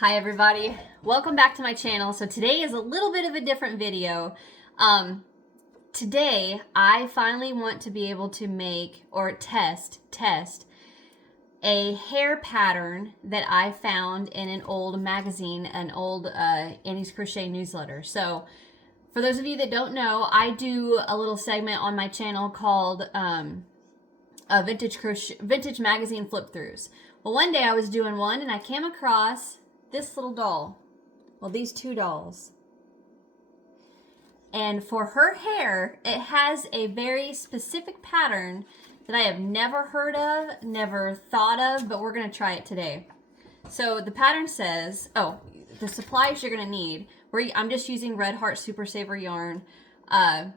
Hi everybody, welcome back to my channel. So today is a little bit of a different video. Today I finally want to be able to make or test a hair pattern that I found in an old magazine, an old Annie's Crochet newsletter. So for those of you that don't know, I do a little segment on my channel called vintage magazine flip throughs. Well, one day I was doing one and I came across this little doll. Well, these two dolls. And for her hair, it has a very specific pattern that I have never heard of, never thought of, but we're going to try it today. So the pattern says, the supplies you're going to need. I'm just using Red Heart Super Saver yarn. And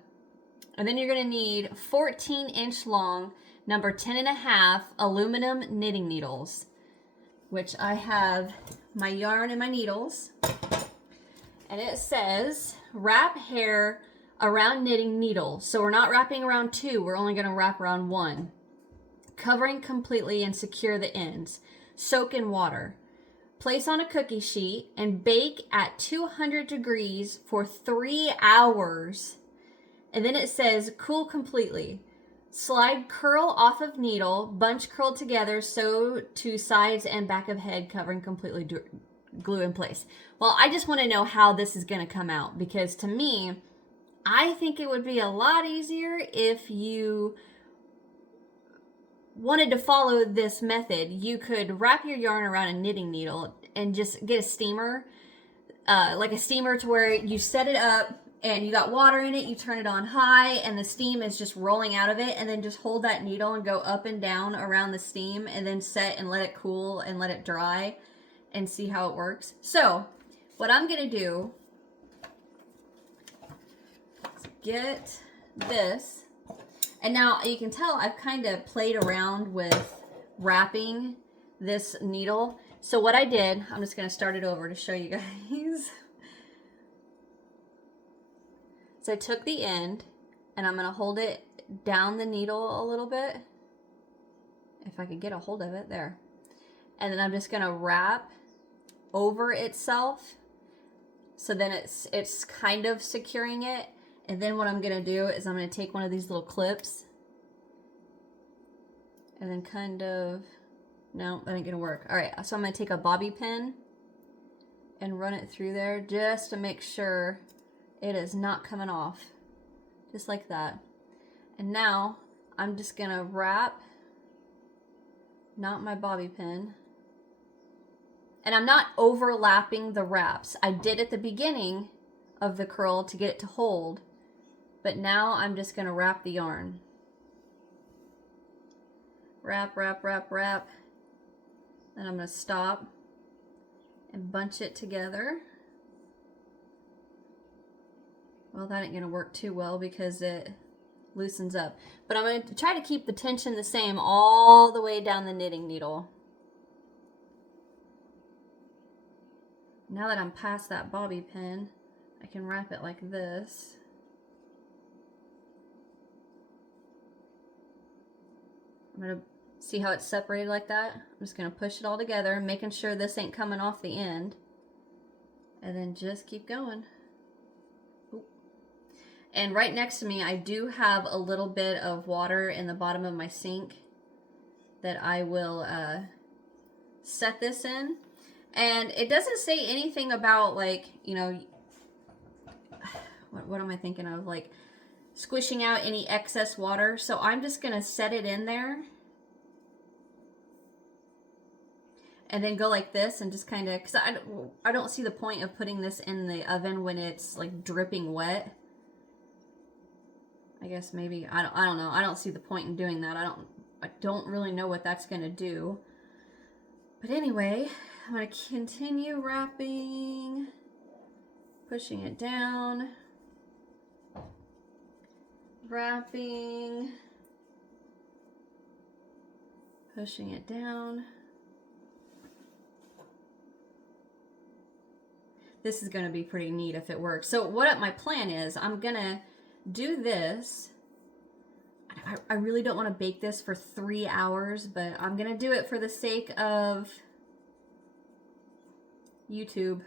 then you're going to need 14-inch long, number 10.5 aluminum knitting needles, which I have my yarn and my needles. And it says wrap hair around knitting needle. So we're not wrapping around two, we're only going to wrap around one. Covering completely and secure the ends. Soak in water. Place on a cookie sheet and bake at 200 degrees for 3 hours. And then it says cool completely. Slide curl off of needle, bunch curl together, sew to sides and back of head, covering completely, glue in place. Well, I just want to know how this is going to come out, because to me, I think it would be a lot easier if you wanted to follow this method. You could wrap your yarn around a knitting needle and just get a steamer, like a steamer to where you set it up and you got water in it, you turn it on high and the steam is just rolling out of it, and then just hold that needle and go up and down around the steam and then set and let it cool and let it dry and see how it works. So what I'm going to do is get this, and now you can tell I've kind of played around with wrapping this needle. So what I did, I'm just going to start it over to show you guys. So I took the end and I'm going to hold it down the needle a little bit, if I could get a hold of it there. And then I'm just going to wrap over itself, so then it's kind of securing it. And then what I'm going to do is I'm going to take one of these little clips and then kind of, no, that ain't going to work. All right, so I'm going to take a bobby pin and run it through there just to make sure it is not coming off, just like that. And now I'm just going to wrap, not my bobby pin. And I'm not overlapping the wraps. I did at the beginning of the curl to get it to hold, but now I'm just going to wrap the yarn. Wrap, wrap, wrap, wrap. Then I'm going to stop and bunch it together. Well, that ain't going to work too well because it loosens up. But I'm going to try to keep the tension the same all the way down the knitting needle. Now that I'm past that bobby pin, I can wrap it like this. I'm going to see how it's separated like that. I'm just going to push it all together, making sure this ain't coming off the end. And then just keep going. Ooh. And right next to me, I do have a little bit of water in the bottom of my sink that I will set this in. And it doesn't say anything about, like, you know, what am I thinking of? Like squishing out any excess water. So I'm just going to set it in there. And then go like this and just kind of, because I don't see the point of putting this in the oven when it's like dripping wet. I guess maybe, I don't know. I don't see the point in doing that. I don't really know what that's going to do. But anyway, I'm going to continue wrapping, pushing it down, wrapping, pushing it down. This is going to be pretty neat if it works. So what my plan is, I'm going to do this. I really don't want to bake this for 3 hours, but I'm going to do it for the sake of YouTube.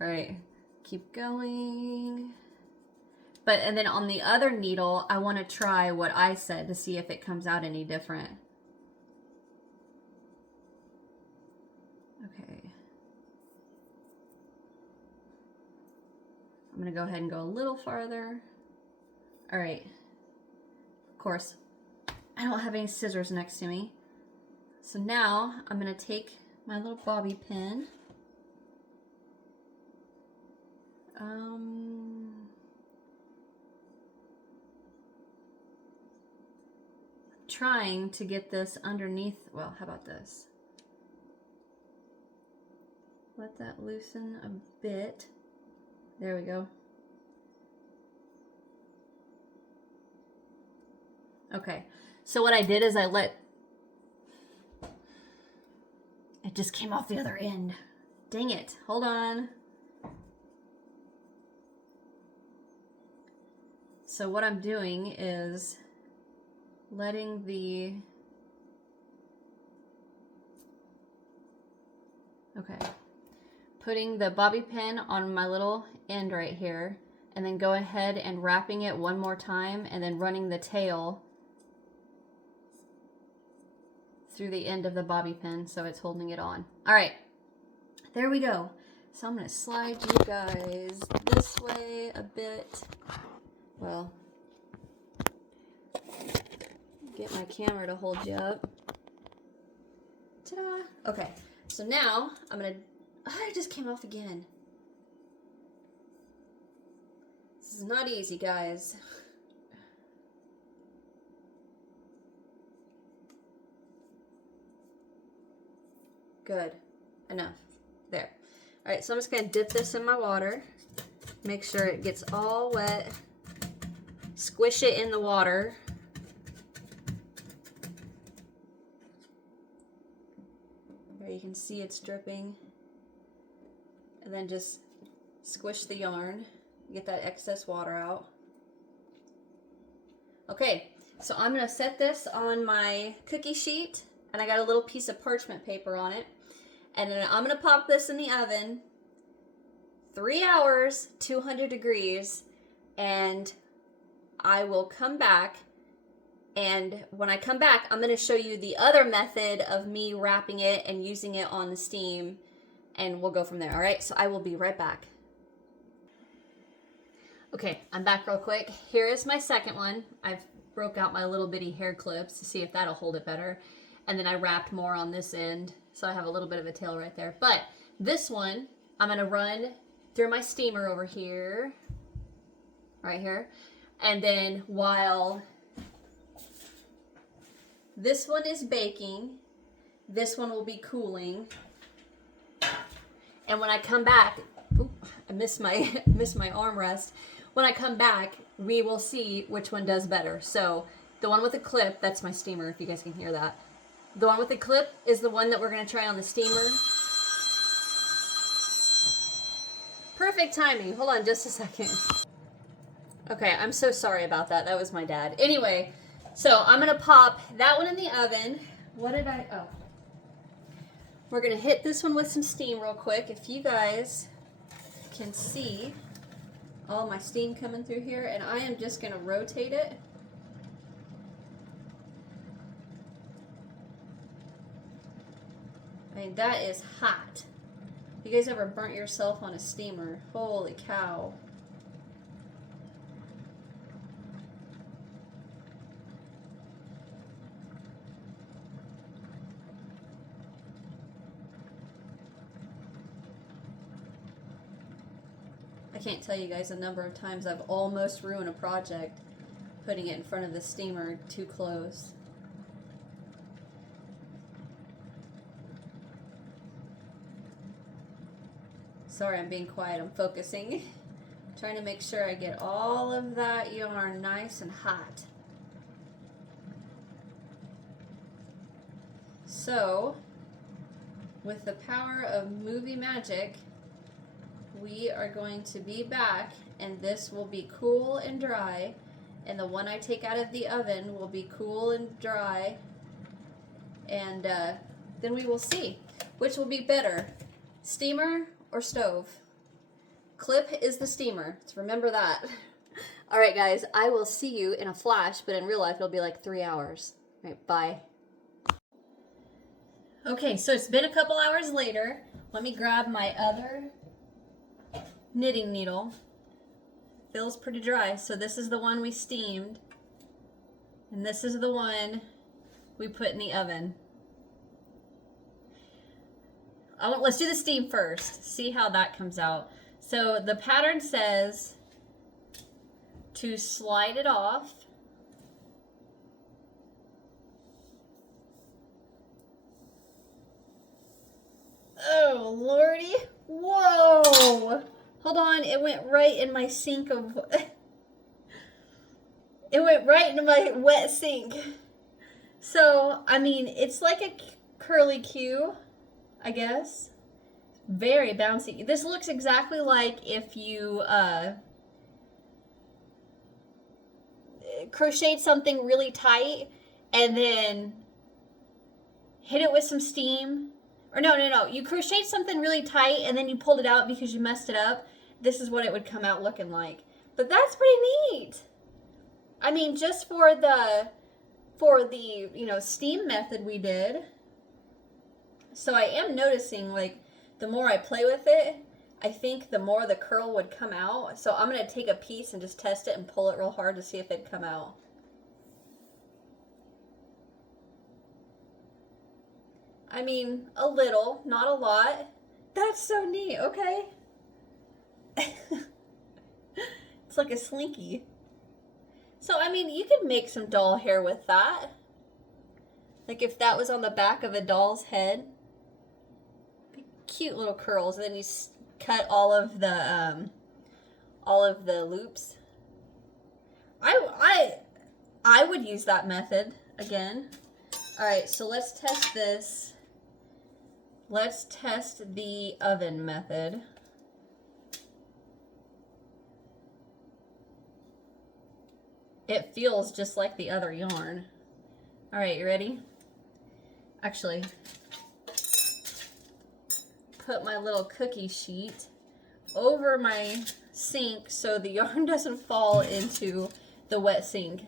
All right, keep going. But, and then on the other needle, I want to try what I said to see if it comes out any different. Okay. I'm going to go ahead and go a little farther. All right. Of course, I don't have any scissors next to me. So now I'm going to take my little bobby pin. Trying to get this underneath. Well, how about this? Let that loosen a bit. There we go. Okay, so what I did is it just came off the other end. Dang it, hold on. So what I'm doing is letting putting the bobby pin on my little end right here, and then go ahead and wrapping it one more time, and then running the tail through the end of the bobby pin so it's holding it on. All right, there we go. So I'm gonna slide you guys this way a bit. Well, get my camera to hold you up. Ta-da! Okay, so now I'm gonna, it just came off again. This is not easy, guys. Good, enough, there. All right, so I'm just gonna dip this in my water, make sure it gets all wet, squish it in the water. There you can see it's dripping. And then just squish the yarn, get that excess water out. Okay, so I'm gonna set this on my cookie sheet, and I got a little piece of parchment paper on it. And then I'm gonna pop this in the oven, 3 hours, 200 degrees, and I will come back. And when I come back, I'm gonna show you the other method of me wrapping it and using it on the steam, and we'll go from there, all right? So I will be right back. Okay, I'm back real quick. Here is my second one. I've broke out my little bitty hair clips to see if that'll hold it better. And then I wrapped more on this end, so I have a little bit of a tail right there. But this one, I'm gonna run through my steamer over here, right here. And then while this one is baking, this one will be cooling. And when I come back, I missed my armrest. When I come back, we will see which one does better. So the one with the clip, that's my steamer, if you guys can hear that. The one with the clip is the one that we're gonna try on the steamer. Perfect timing. Hold on just a second. Okay, I'm so sorry about that. That was my dad. Anyway, so I'm gonna pop that one in the oven. What did I, oh. We're gonna hit this one with some steam real quick. If you guys can see all my steam coming through here, and I am just gonna rotate it. I mean, that is hot. You guys ever burnt yourself on a steamer? Holy cow. I can't tell you guys the number of times I've almost ruined a project putting it in front of the steamer too close. Sorry, I'm being quiet. I'm focusing. Trying to make sure I get all of that yarn nice and hot. So, with the power of movie magic, we are going to be back, and this will be cool and dry, and the one I take out of the oven will be cool and dry, and then we will see which will be better. Steamer or stove? Clip is the steamer. So remember that. All right, guys, I will see you in a flash, but in real life, it'll be like 3 hours. All right, bye. Okay, so it's been a couple hours later. Let me grab my other knitting needle. Feels pretty dry. So this is the one we steamed. And this is the one we put in the oven. Let's do the steam first. See how that comes out. So the pattern says to slide it off. Oh, Lordy. Whoa. Hold on. It went right in my sink of... It went right into my wet sink. So, I mean, it's like a curly Q, I guess. Very bouncy. This looks exactly like if you crocheted something really tight and then hit it with some steam. Or no. You crocheted something really tight and then you pulled it out because you messed it up. This is what it would come out looking like. But that's pretty neat. I mean, just for the steam method we did. So I am noticing, like, the more I play with it, I think the more the curl would come out. So I'm going to take a piece and just test it and pull it real hard to see if it'd come out. I mean, a little, not a lot. That's so neat, okay. It's like a slinky. So, I mean, you could make some doll hair with that. Like if that was on the back of a doll's head. Cute little curls. And then you cut all of the loops. I would use that method again. All right, so let's test this. Let's test the oven method. It feels just like the other yarn. All right, you ready? Actually, put my little cookie sheet over my sink so the yarn doesn't fall into the wet sink.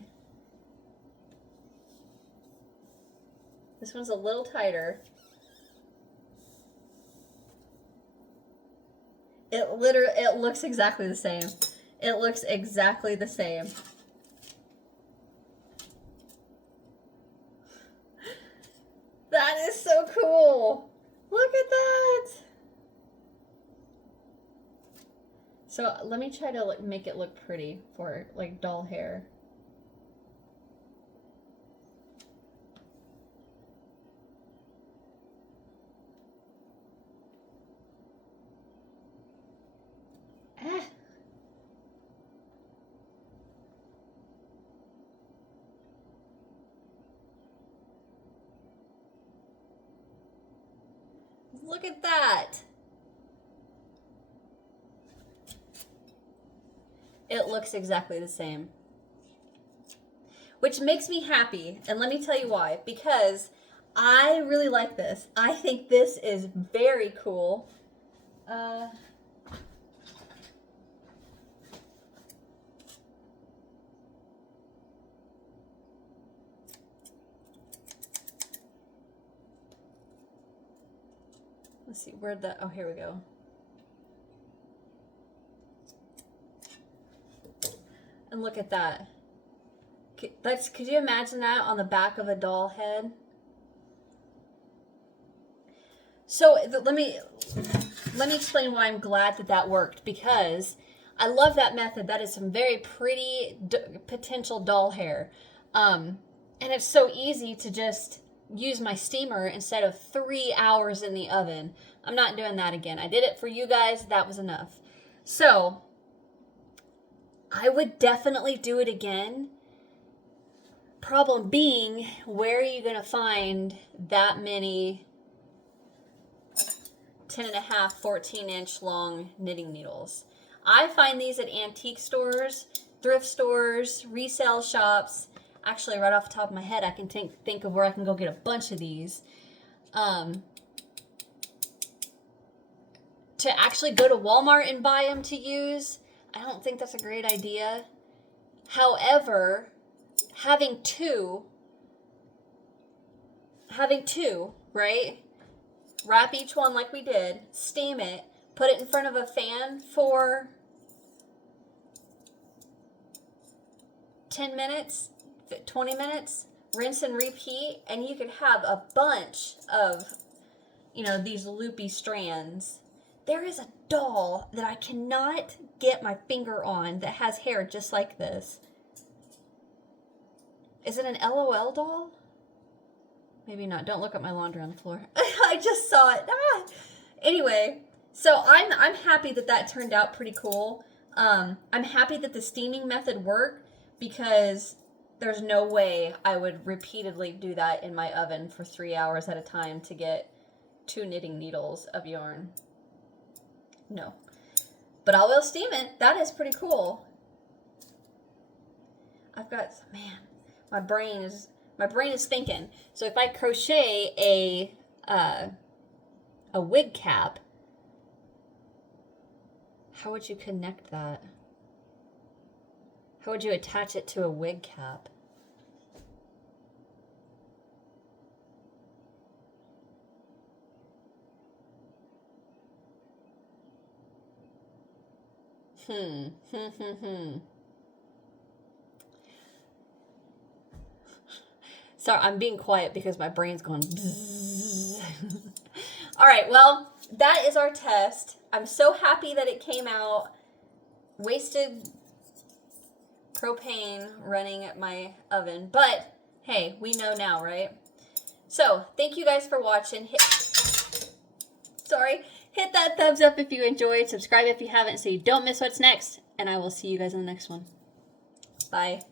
This one's a little tighter. It looks exactly the same. It looks exactly the same. That is so cool. Look at that. So let me try to make it look pretty for like doll hair. Ah. Look at that. It looks exactly the same. Which makes me happy. And let me tell you why. Because I really like this. I think this is very cool. Let's see, oh, here we go. And look at that. Could you imagine that on the back of a doll head? So let me explain why I'm glad that worked, because I love that method. That is some very pretty potential doll hair. And it's so easy to just use my steamer instead of 3 hours in the oven. I'm not doing that again. I did it for you guys. That was enough. So I would definitely do it again. Problem being, where are you going to find that many 10.5, 14-inch long knitting needles? I find these at antique stores, thrift stores, resale shops. Actually, right off the top of my head, I can think of where I can go get a bunch of these. to actually go to Walmart and buy them to use, I don't think that's a great idea. However, having two, right? Wrap each one like we did, steam it, put it in front of a fan for 10 minutes, 20 minutes, rinse and repeat, and you could have a bunch of, you know, these loopy strands. There is a doll that I cannot get my finger on that has hair just like this. Is it an LOL doll? Maybe not. Don't look at my laundry on the floor. I just saw it. Ah! Anyway, so I'm happy that that turned out pretty cool. I'm happy that the steaming method worked because there's no way I would repeatedly do that in my oven for 3 hours at a time to get 2 knitting needles of yarn. No. But I will steam it. That is pretty cool. I've got, man, my brain is thinking. So if I crochet a wig cap, how would you connect that? How would you attach it to a wig cap? Sorry, I'm being quiet because my brain's going bzzz. All right, well, that is our test. I'm so happy that it came out. Wasted propane running at my oven, but hey, we know now, right? So, thank you guys for watching. Hit that thumbs up if you enjoyed, subscribe if you haven't so you don't miss what's next, and I will see you guys in the next one. Bye.